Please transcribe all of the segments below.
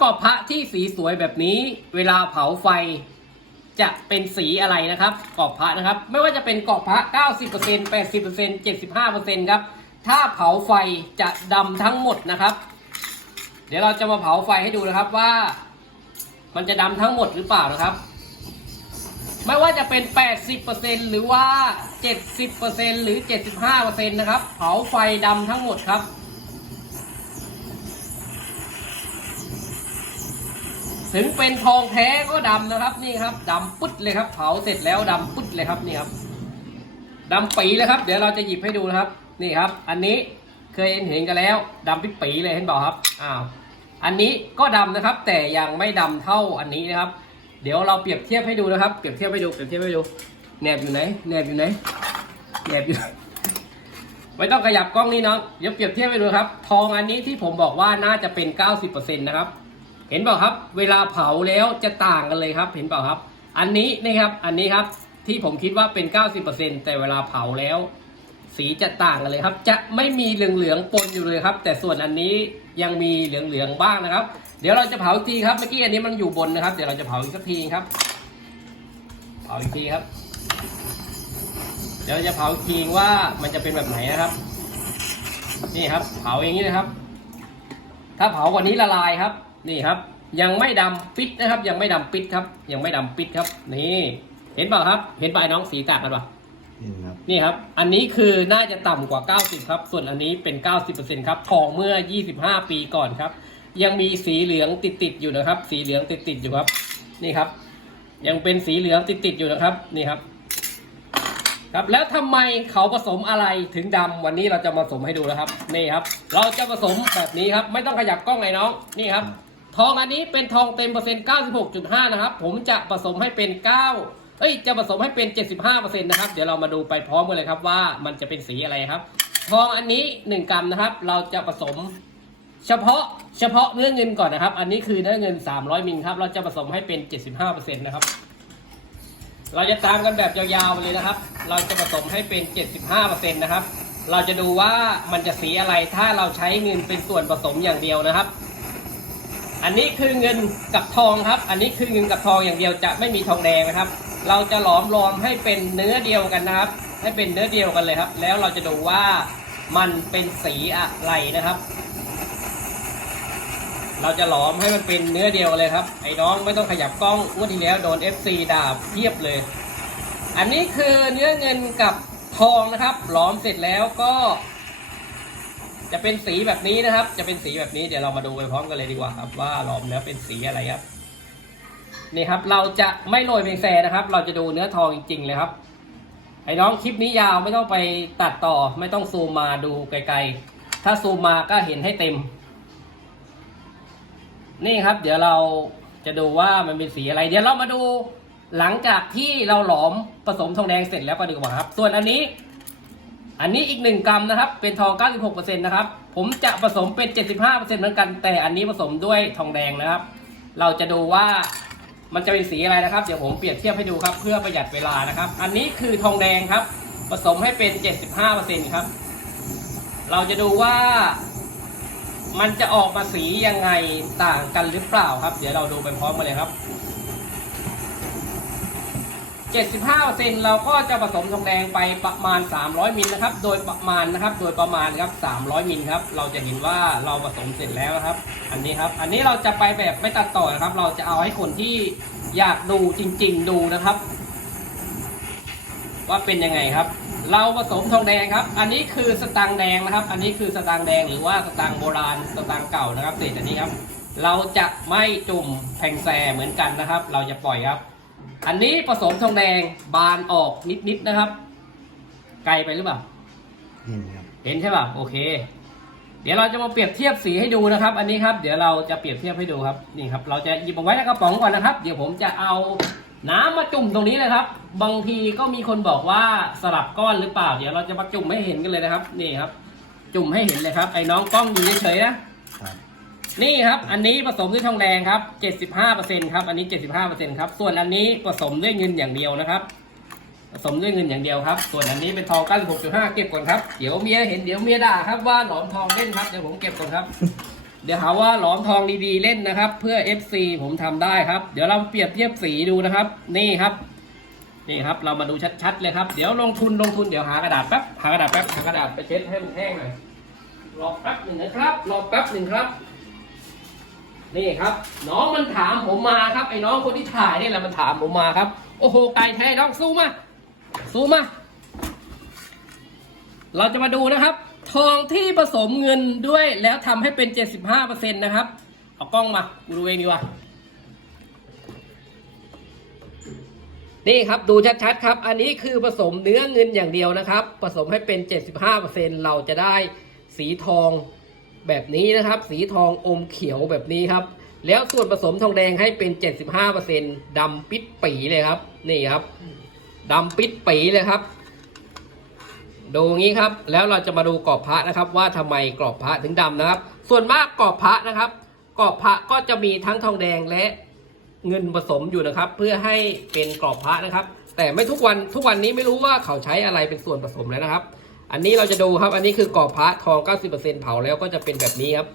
กรอบพระที่สีสวยแบบนี้ เวลาเผาไฟจะเป็นสีอะไรนะครับกรอบพระนะครับ ไม่ว่าจะเป็นกรอบพระ 90% 80% 75%ครับ ถ้าเผาไฟจะดำทั้งหมดนะครับ เดี๋ยวเราจะมาเผาไฟให้ดูนะครับว่า มันจะดำทั้งหมดหรือเปล่านะครับ ไม่ว่าจะเป็น 80%หรือว่า 70%หรือ 75%นะครับ เผาไฟดำทั้งหมดครับ ถึงเป็นทองแท้ก็ดำนะครับนี่ครับดำปึ๊ดเลยครับ เผาเสร็จแล้วดำปึ๊ดเลยครับนี่ครับดำปีเลยครับ เดี๋ยวเราจะหยิบให้ดูนะครับ นี่ครับ อันนี้เคยเห็นกันแล้วดำปิดปีเลยเห็นเปล่าครับอ้าวอันนี้ก็ดำนะครับ แต่ยังไม่ดำเท่าอันนี้นะครับ เดี๋ยวเราเปรียบเทียบให้ดูนะครับเปรียบเทียบให้ดูเปรียบเทียบให้ดูแหนบอยู่ไหนแหนบอยู่ไหนแหนบอยู่ไม่ต้องขยับกล้องนี่น้องเดี๋ยวเปรียบเทียบให้ดูครับ ทองอันนี้ที่ผมบอกว่าน่าจะเป็น 90%นะครับ เห็นเปล่าครับ เวลาเผาแล้วจะต่างกันเลยครับ เห็นเปล่าครับ อันนี้นะครับ อันนี้ครับที่ผมคิดว่าเป็น 90%แต่เวลาเผาแล้ว สีจะต่างกันเลยครับ จะไม่มีเหลืองๆปนอยู่เลยครับ แต่ส่วนอันนี้ยังมีเหลืองๆบ้างนะครับ เดี๋ยวเราจะเผาอีกทีครับเมื่อกี้อันนี้มันอยู่บนนะครับ เดี๋ยวเราจะเผาอีกสักทีครับ เผาอีกทีครับ เดี๋ยวจะเผาอีกทีว่ามันจะเป็นแบบไหนนะครับ นี่ครับ เผาอย่างนี้นะครับ ถ้าเผากว่านี้ละลายครับ นี่ครับ ยังไม่ดำปิดนะครับ ยังไม่ดำปิดครับ ยังไม่ดำปิดครับ นี่ เห็นเปล่าครับ เห็นปลายน้องสีต่างกันปะเห็นครับนี่ครับ อันนี้คือน่าจะต่ำกว่า 90 ครับ ส่วนอันนี้เป็น 90%ครับทองเมื่อ 25 ปีก่อนครับ ยังมีสีเหลืองติดติดๆอยู่นะครับ สีเหลืองติดติดๆอยู่ครับ นี่ครับ ยังเป็นสีเหลืองติดติดๆอยู่นะครับ นี่ครับครับแล้วทำไมเขาผสมอะไรถึงดำวันนี้เราจะมาผสมให้ดูนะครับ นี่ครับ เราจะผสมแบบนี้ครับ ไม่ต้องขยับกล้องไงน้องนี่ครับ ทองอันนี้เป็นทองเต็มเปอร์เซ็นต์96.5 นะครับ ผมจะผสมให้เป็น 9 เอ้ย จะผสมให้เป็น 75%นะครับ เดี๋ยวเรามาดูไปพร้อมกันเลยครับว่ามันจะเป็นสีอะไรครับ ทองอันนี้ 1 กรัมนะครับ เราจะผสม เฉพาะเฉพาะเนื้อเงินก่อนนะครับ อันนี้คือเนื้อเงิน 300มิลครับ เราจะผสมให้เป็น 75%นะครับ เราจะตามกันแบบยาวๆเลยนะครับ เราจะผสมให้เป็น 75%นะครับ เราจะดูว่ามันจะสีอะไร ถ้าเราใช้เงินเป็นส่วนผสมอย่างเดียวนะครับ อันนี้คือเงินกับทองครับ อันนี้คือเงินกับทองอย่างเดียวจะไม่มีทองแดงนะครับ เราจะหลอมรวมให้เป็นเนื้อเดียวกันนะครับ ให้เป็นเนื้อเดียวกันเลยครับ แล้วเราจะดูว่ามันเป็นสีอะไรนะครับ เราจะหลอมให้มันเป็นเนื้อเดียวเลยครับ ไอ้น้องไม่ต้องขยับกล้องเมื่อที่แล้วโดน FC ด่าเพียบเลย อันนี้คือเนื้อเงินกับทองนะครับ หลอมเสร็จแล้วก็ จะเป็นสีแบบนี้นะครับ จะเป็นสีแบบนี้เดี๋ยวเรามาดูไปพร้อมกันเลยดีกว่าครับ ว่าหลอมแล้วเป็นสีอะไรครับนี่ครับ เราจะไม่โรยเบงแซนะครับ เราจะดูเนื้อทองจริงๆเลยครับไอ้น้องคลิปนี้ยาวไม่ต้องไปตัดต่อ ไม่ต้องซูมมาดูไกลๆ ถ้าซูมมาก็เห็นให้เต็ม นี่ครับ เดี๋ยวเราจะดูว่ามันเป็นสีอะไร เดี๋ยวเรามาดูหลังจากที่เราหลอมผสมทองแดงเสร็จแล้วก็ดีกว่าครับ ส่วนอันนี้ อันนี้อีกหนึ่งกรัมนะครับ เป็นทอง 96%นะครับ ผมจะผสมเป็น 75%เหมือนกัน แต่อันนี้ผสมด้วยทองแดงนะครับ เราจะดูว่ามันจะเป็นสีอะไรนะครับ เดี๋ยวผมเปรียบเทียบให้ดูครับ เพื่อประหยัดเวลานะครับ อันนี้คือทองแดงครับ ผสมให้เป็น 75%ครับ เราจะดูว่ามันจะออกมาสียังไงต่างกันหรือเปล่าครับ เดี๋ยวเราดูไปพร้อมกันเลยครับ 75%เราก็จะผสมทองแดงไปประมาณ 300 มิลนะครับ โดยประมาณนะครับ โดยประมาณครับ 300 มิลครับ เราจะเห็นว่าเราผสมเสร็จแล้วครับ อันนี้ครับ อันนี้เราจะไปแบบไม่ตัดต่อนะครับ เราจะเอาให้คนที่อยากดูจริง ๆ ดูนะครับ ว่าเป็นยังไงครับ เราผสมทองแดงครับ อันนี้คือสตางแดงนะครับ อันนี้คือสตางแดงหรือว่าสตางโบราณ สตางเก่านะครับเศษอันนี้ครับ เราจะไม่จุ่มแพงแซเหมือนกันนะครับ เราจะปล่อยครับ อันนี้ผสมทองแดงบานออกนิดๆนะครับ ไกลไปหรือเปล่า เห็นครับ เห็นใช่ป่ะโอเค เดี๋ยวเราจะมาเปรียบเทียบสีให้ดูนะครับ อันนี้ครับเดี๋ยวเราจะเปรียบเทียบให้ดูครับนี่ครับ เราจะหยิบเอาไว้ในกระป๋องก่อนนะครับ เดี๋ยวผมจะเอาน้ำมาจุ่มตรงนี้เลยครับ บางทีก็มีคนบอกว่าสลับก้อนหรือเปล่า เดี๋ยวเราจะมาจุ่มให้เห็นกันเลยนะครับ นี่ครับ จุ่มให้เห็นเลยครับ ไอ้น้องกล้องอยู่เฉยๆนะครับ นี่ครับ อันนี้ผสมด้วยทองแดงครับ 75%ครับ อันนี้ 75%ครับ ส่วนอันนี้ผสมด้วยเงินอย่างเดียวนะครับ ผสมด้วยเงินอย่างเดียวครับ ส่วนอันนี้เป็นทอง96.5 เก็บก่อนครับ เดี๋ยวเมียเห็นเดี๋ยวเมียด่าครับว่าหลอมทองเล่นครับ เดี๋ยวผมเก็บก่อนครับ เดี๋ยวหาว่าหลอมทองดีๆเล่นนะครับ เพื่อ FC ผมทำได้ครับ เดี๋ยวเราเปรียบเทียบสีดูนะครับ นี่ครับ นี่ครับ เรามาดูชัดๆเลยครับ เดี๋ยวลงทุนลงทุน เดี๋ยวหากระดาษแป๊บ หากระดาษแป๊บ หากระดาษไปเช็ดให้มันแห้งหน่อย รอแป๊บหนึ่งนะครับ รอแป๊บหนึ่งครับ นี่ครับ น้องมันถามผมมาครับไอ้น้องคนที่ถ่ายนี่แหละมันถามผมมาครับ โอ้โหไก่แท้น้องสู้มาสู้มา เราจะมาดูนะครับ ทองที่ผสมเงินด้วยแล้วทำให้เป็น 75%นะครับ เอากล้องมาดูเองดีกว่านี่ครับดูชัดๆครับ อันนี้คือผสมเนื้อเงินอย่างเดียวนะครับ ผสมให้เป็น 75%เราจะได้สีทอง แบบนี้นะครับ สีทองอมเขียวแบบนี้ครับ แล้วส่วนผสมทองแดงให้เป็น 75%ดำปิดปีเลยครับ นี่ครับดำปิดปีเลยครับ ดูงี้ครับ แล้วเราจะมาดูกรอบพระนะครับ ว่าทำไมกรอบพระถึงดำนะครับ ส่วนมากกรอบพระนะครับ กรอบพระก็จะมีทั้งทองแดงและเงินผสมอยู่นะครับ เพื่อให้เป็นกรอบพระนะครับ แต่ไม่ทุกวันทุกวันนี้ไม่รู้ว่าเขาใช้อะไรเป็นส่วนผสมแล้วนะครับ อันนี้เราจะดูครับ อันนี้คือกรอบพระทอง 90%เผาแล้วก็จะเป็นแบบนี้ครับ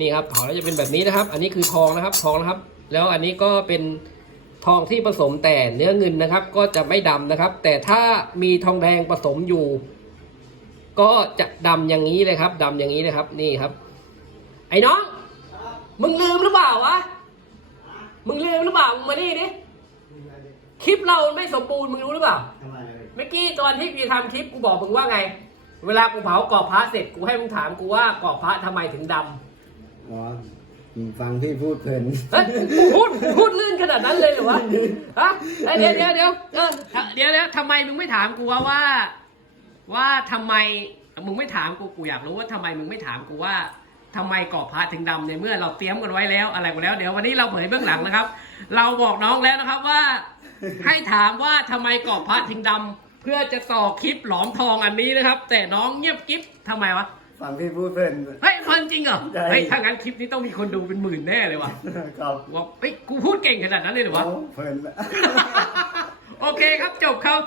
นี่ครับเผาแล้วจะเป็นแบบนี้นะครับ อันนี้คือทองนะครับ ทองนะครับ แล้วอันนี้ก็เป็นทองที่ผสมแต่เนื้อเงินนะครับ ก็จะไม่ดำนะครับ แต่ถ้ามีทองแดงผสมอยู่ ก็จะดำอย่างนี้เลยครับดำอย่างนี้เลยครับ นี่ครับ ไอ้น้องมึงลืมหรือเปล่าวะมึงลืมหรือเปล่ามึงมานี่ดิคลิปเราไม่สมบูรณ์มึงรู้หรือเปล่าทำไม เมื่อกี้ตอนที่กูทำคลิปกูบอกมึงว่าไง เวลากูเผากรอบพระเสร็จกูให้มึงถามกูว่ากรอบพระทำไมถึงดำอ๋อฟังพี่พูดเพลิน เฮ้ยกูพูดกูพูดลื่นขนาดนั้นเลยเหรอวะฮะเอ้ยเดี๋ยวเดี๋ยวเดี๋ยวเออเดี๋ยวเดี๋ยวทำไมมึงไม่ถามกูว่าว่า ว่าทำไมมึงไม่ถามกูกูอยากรู้ว่าทำไมมึงไม่ถามกูว่าทำไมกรอบพระถึงดำในเมื่อเราเตรียมกันไว้แล้วอะไรกันแล้วเดี๋ยววันนี้เราเผยเบื้องหลังนะครับ เราบอกน้องแล้วนะครับว่า ให้ถามว่าทำไมกรอบพระถึงดำ เพื่อจะต่อคลิปหลอมทองอันนี้นะครับ แต่น้องเงียบกิ๊บทำไมวะฟังพี่พูดเพลินเฮ้ยฟันจริงเหรอใช่ เฮ้ยถ้างั้นคลิปนี้ต้องมีคนดูเป็นหมื่นแน่เลยว่ะครับว่าเฮ้ยกูพูดเก่งขนาดนั้นเลยเหรอวะ เอาเพลินโอเคครับจบครับ